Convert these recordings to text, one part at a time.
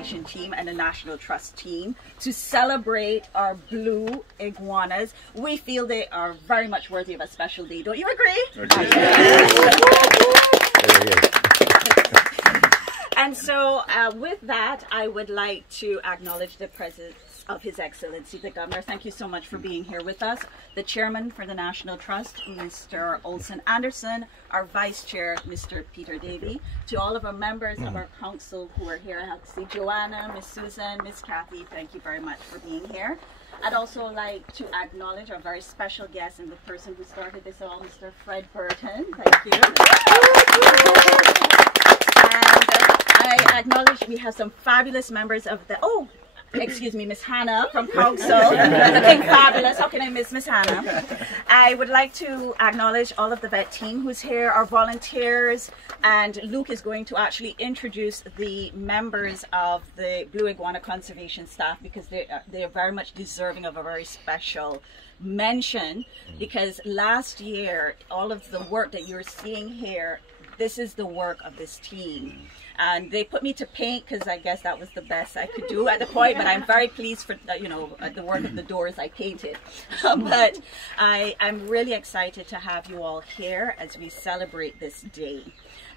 Conservation team and the National Trust team to celebrate our blue iguanas. We feel they are very much worthy of a special day. Don't you agree? And so with that, I would like to acknowledge the presence of His Excellency, the Governor. Thank you so much for being here with us. The Chairman for the National Trust, Mr. Olson Anderson, our Vice Chair, Mr. Peter Davey, to all of our members of our council who are here. I see Joanna, Miss Susan, Miss Kathy, thank you very much for being here. I'd also like to acknowledge our very special guest and the person who started this all, Mr. Fred Burton. Thank you. And I acknowledge we have some fabulous members of the, excuse me, Miss Hannah from Council, looking fabulous. How can I miss Miss Hannah? I would like to acknowledge all of the vet team who's here, our volunteers, and Luke is going to actually introduce the members of the Blue Iguana Conservation staff because they are very much deserving of a very special mention, because last year, all of the work that you're seeing here, this is the work of this team. And they put me to paint because I guess that was the best I could do at the point, but I'm very pleased for, the work of the doors I painted. But I'm really excited to have you all here as we celebrate this day.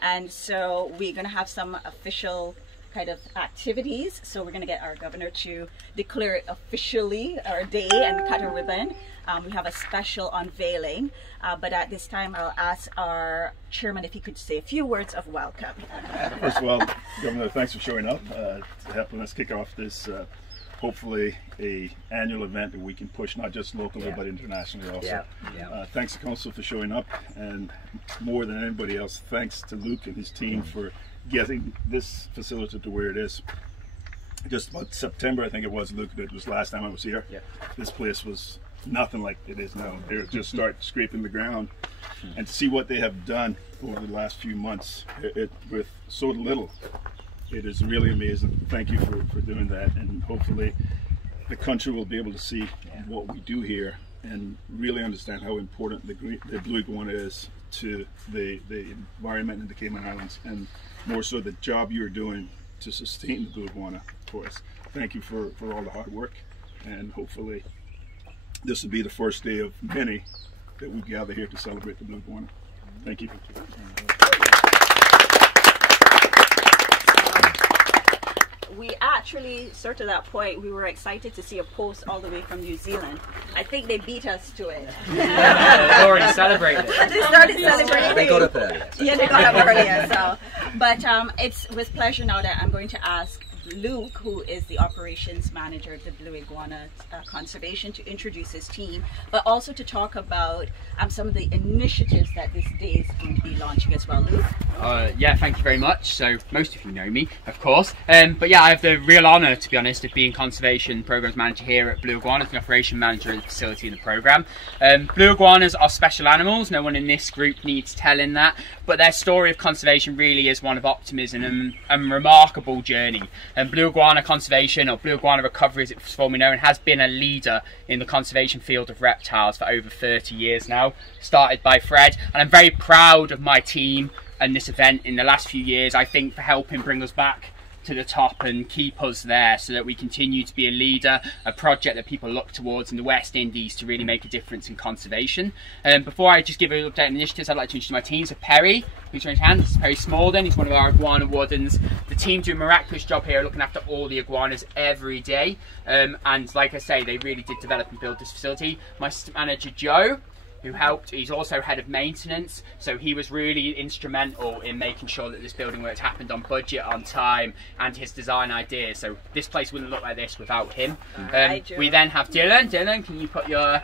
And so we're going to have some official kind of activities. So we're going to get our governor to declare it officially our day and cut a ribbon. We have a special unveiling, but at this time I'll ask our chairman if he could say a few words of welcome. First of all, Governor, thanks for showing up to helping us kick off this hopefully a annual event that we can push not just locally but internationally also. Thanks to Council for showing up, and more than anybody else, thanks to Luke and his team for getting this facility to where it is. Just about September, I think it was, Luke, it was last time I was here. This place was nothing like it is now. They're just start scraping the ground, and to see what they have done over the last few months with so little, it is really amazing. Thank you for doing that, and hopefully the country will be able to see what we do here and really understand how important the blue iguana is to the environment in the Cayman Islands, and more so the job you're doing to sustain the blue iguana for us. Thank you for all the hard work, and hopefully this will be the first day of many that we gather here to celebrate the blue iguana. Thank you. We actually, sir, to that point, we were excited to see a post all the way from New Zealand. I think they beat us to it. They already celebrated. They started celebrating. They got up earlier. Yeah, they got up earlier. So, but it's with pleasure now that I'm going to ask Luke, who is the operations manager of the Blue Iguana Conservation, to introduce his team, but also to talk about some of the initiatives that this day is going to be launching as well. Luke? Yeah, thank you very much. So most of you know me, of course, but yeah, I have the real honour, to be honest, of being conservation programs manager here at Blue Iguana, the operation manager of the facility and the program. Blue iguanas are special animals. No one in this group needs telling that, but their story of conservation really is one of optimism and a remarkable journey. Blue iguana conservation, or blue iguana recovery as it's formerly known, has been a leader in the conservation field of reptiles for over 30 years now, started by Fred, and I'm very proud of my team and this event in the last few years, I think, for helping bring us back to the top and keep us there so that we continue to be a leader, a project that people look towards in the West Indies to really make a difference in conservation. Before I just give an update on initiatives, I'd like to introduce my team. So Perry, who's raised his hand, this is Perry Smaldon, he's one of our iguana wardens. The team do a miraculous job here looking after all the iguanas every day, and like I say, they really did develop and build this facility. My assistant manager Joe, who helped, he's also head of maintenance, so he was really instrumental in making sure that this building works happened on budget, on time, and his design ideas. So this place wouldn't look like this without him. We then have Dylan. Dylan, can you put your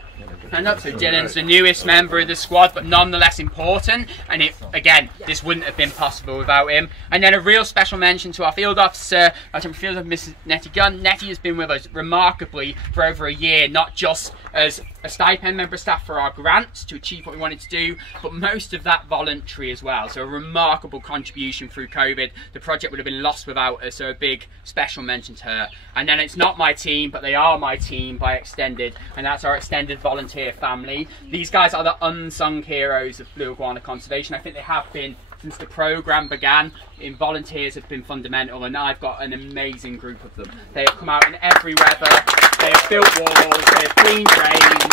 hand up? So Dylan's the newest member of the squad, but nonetheless important, and again, this wouldn't have been possible without him. And then a real special mention to our field officer, Mrs. Nettie Gunn. Nettie has been with us remarkably for over a year, not just as a stipend member of staff for our grants to achieve what we wanted to do, but most of that voluntary as well. So a remarkable contribution through COVID. The project would have been lost without her, so a big special mention to her. And then it's not my team, but they are my team by extended, and that's our extended volunteer family. These guys are the unsung heroes of Blue Iguana Conservation. I think they have been since the programme began, volunteers have been fundamental, and I've got an amazing group of them. They have come out in every weather, they have built walls, they have cleaned drains.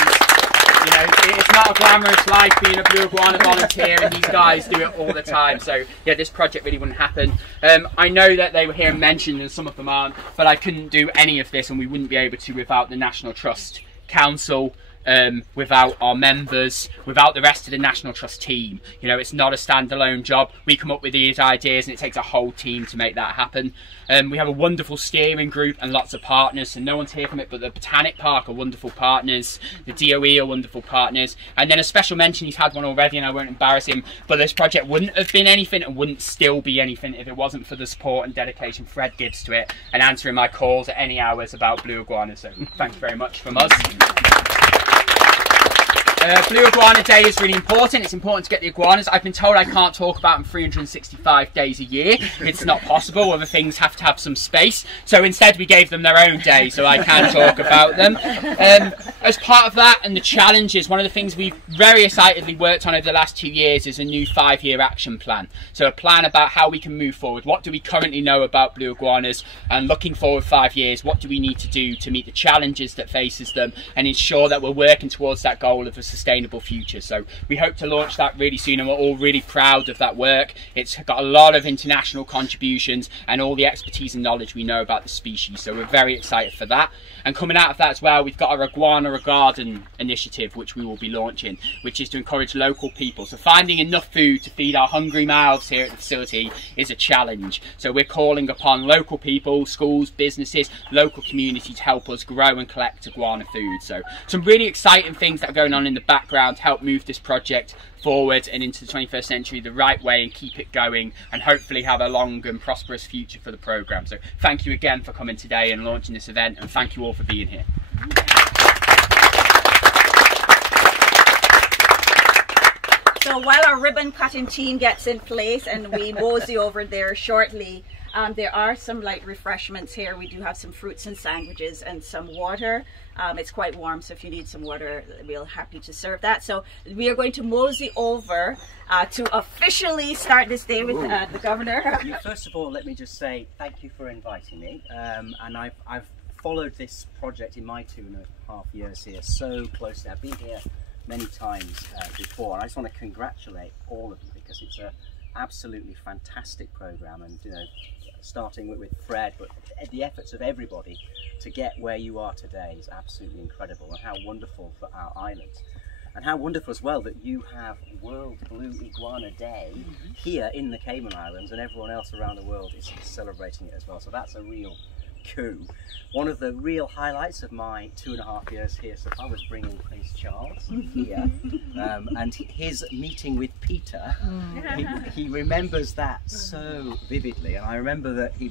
You know, it's not a glamorous life being a Blue Iguana volunteer, and these guys do it all the time. So yeah, this project really wouldn't happen. I know that they were here mentioned and some of them aren't, but I couldn't do any of this, and we wouldn't be able to without the National Trust Council, without our members, without the rest of the National Trust team. You know, it's not a standalone job. We come up with these ideas and it takes a whole team to make that happen. We have a wonderful steering group and lots of partners, and no one's here from it, but the Botanic Park are wonderful partners, the DOE are wonderful partners, and then a special mention, he's had one already and I won't embarrass him, but this project wouldn't have been anything and wouldn't still be anything if it wasn't for the support and dedication Fred gives to it and answering my calls at any hours about Blue Iguana. So thank you very much from us. Blue Iguana Day is really important. It's important to get the iguanas. I've been told I can't talk about them 365 days a year. It's not possible. Other things have to have some space. So instead we gave them their own day so I can talk about them. As part of that and the challenges, one of the things we've very excitedly worked on over the last 2 years is a new 5-year action plan. So a plan about how we can move forward. What do we currently know about blue iguanas? And looking forward 5 years, what do we need to do to meet the challenges that faces them and ensure that we're working towards that goal of a sustainable future. So we hope to launch that really soon, and we're all really proud of that work. It's got a lot of international contributions and all the expertise and knowledge we know about the species, so we're very excited for that. And coming out of that as well, we've got our Iguana Garden initiative, which we will be launching, which is to encourage local people. So finding enough food to feed our hungry mouths here at the facility is a challenge. So we're calling upon local people, schools, businesses, local community to help us grow and collect iguana food. So some really exciting things that are going on in the background to help move this project forward and into the 21st century the right way and keep it going and hopefully have a long and prosperous future for the programme. So thank you again for coming today and launching this event, and thank you all for being here. So while our ribbon cutting team gets in place and we mosey over there shortly, there are some light refreshments here. We do have some fruits and sandwiches and some water. It's quite warm, so if you need some water, we're happy to serve that. So we are going to mosey over to officially start this day with the governor. First of all, let me just say thank you for inviting me. And I've followed this project in my 2.5 years here so closely. I've been here many times before, and I just want to congratulate all of you because it's a absolutely fantastic program, and you know, starting with Fred, but the efforts of everybody to get where you are today is absolutely incredible, and how wonderful for our island, and how wonderful as well that you have World Blue Iguana Day here in the Cayman Islands, and everyone else around the world is celebrating it as well. So that's a real coup. One of the real highlights of my 2.5 years here so far was bringing Prince Charles here, and his meeting with Peter. He remembers that so vividly, and I remember that he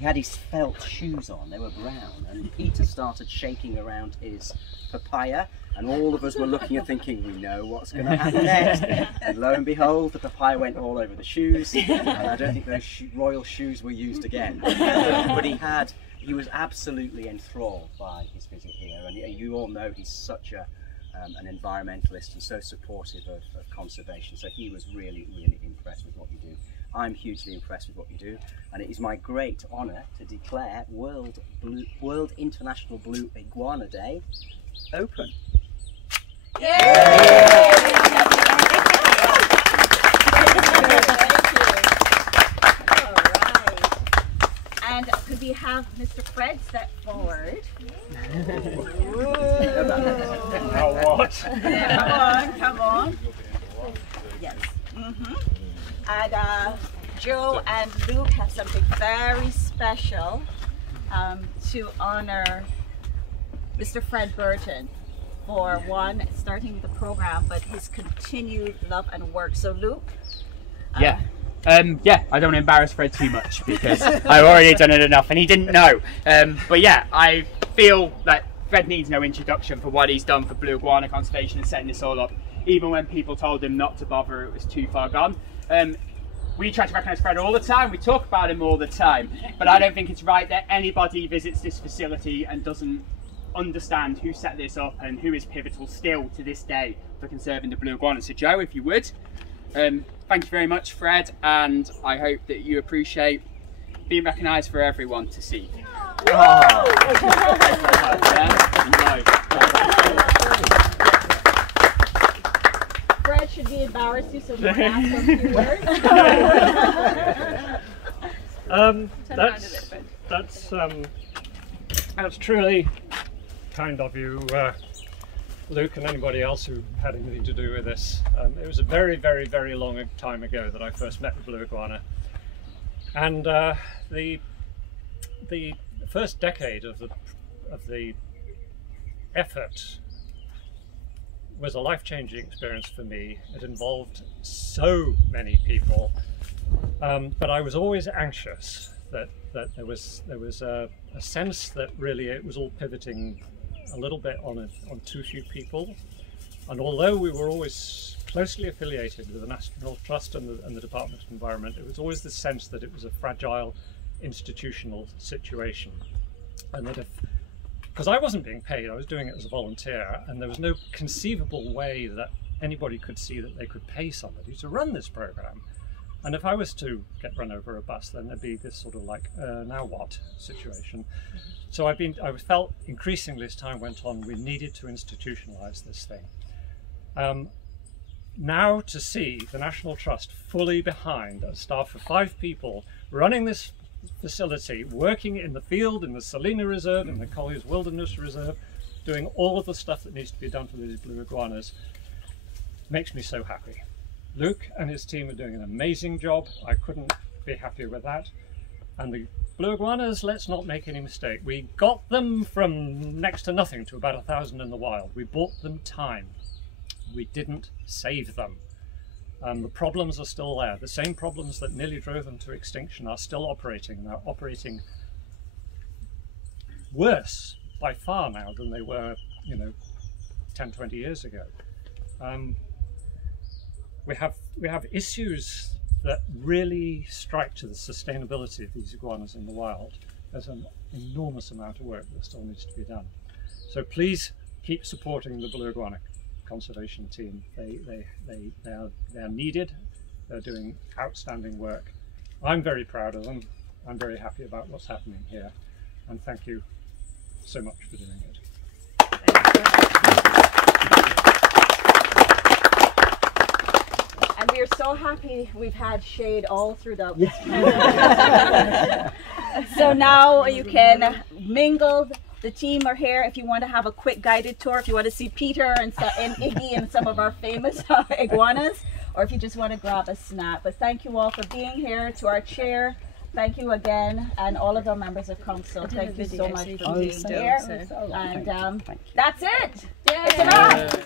had his felt shoes on. They were brown, and Peter started shaking around his papaya, and all of us were looking and thinking, we know what's going to happen next. And lo and behold, the papaya went all over the shoes, and I don't think those royal shoes were used again. But he was absolutely enthralled by his visit here, and you all know he's such an environmentalist and so supportive of conservation. So he was really, really impressed with what you do. I'm hugely impressed with what you do, and it is my great honour to declare World International Blue Iguana Day open. Yay! And could we have Mr. Fred step forward? Now what? Come on. Yes. And Joe and Luke have something very special to honor Mr. Fred Burton for starting the program, but his continued love and work. So Luke? Yeah, I don't want to embarrass Fred too much because I've already done it enough and he didn't know. But yeah, I feel that Fred needs no introduction for what he's done for blue iguana conservation and setting this all up. Even when people told him not to bother, it was too far gone. We try to recognise Fred all the time, we talk about him all the time, but I don't think it's right that anybody visits this facility and doesn't understand who set this up and who is pivotal still to this day for conserving the blue iguana. So Joe, if you would. Thank you very much, Fred, and I hope that you appreciate being recognised for everyone to see. Fred should be embarrassed to so more ask a few words. That's truly kind of you, Luke, and anybody else who had anything to do with this. It was a very, very, very long time ago that I first met the Blue Iguana, and the first decade of the effort was a life-changing experience for me. It involved so many people, but I was always anxious that there was a sense that really it was all pivoting a little bit on too few people. And although we were always closely affiliated with the National Trust and the Department of Environment, it was always the sense that it was a fragile institutional situation, and that because I wasn't being paid, I was doing it as a volunteer, and there was no conceivable way that anybody could see that they could pay somebody to run this program. And if I was to get run over a bus, then there'd be this sort of like, now what situation. So I felt increasingly as time went on, we needed to institutionalize this thing. Now to see the National Trust fully behind a staff of 5 people running this facility, working in the field, in the Salina Reserve, in the Colliers Wilderness Reserve, doing all of the stuff that needs to be done for these blue iguanas, makes me so happy. Luke and his team are doing an amazing job. I couldn't be happier with that. And the blue iguanas, let's not make any mistake, we got them from next to nothing to about 1,000 in the wild. We bought them time. We didn't save them. The problems are still there. The same problems that nearly drove them to extinction are still operating, and are operating worse by far now than they were, 10, 20 years ago. We have issues that really strike to the sustainability of these iguanas in the wild. There's an enormous amount of work that still needs to be done. So please keep supporting the Blue Iguana conservation team. They are needed. They're doing outstanding work. I'm very proud of them. I'm very happy about what's happening here, and thank you so much for doing it. And we're so happy we've had shade all through the So now you can mingle. The team are here if you want to have a quick guided tour, if you want to see Peter and Iggy and some of our famous iguanas, or if you just want to grab a snack. But thank you all for being here. To our chair, thank you again, and all of our members of council, thank you so much for being here. And that's it. It's a wrap.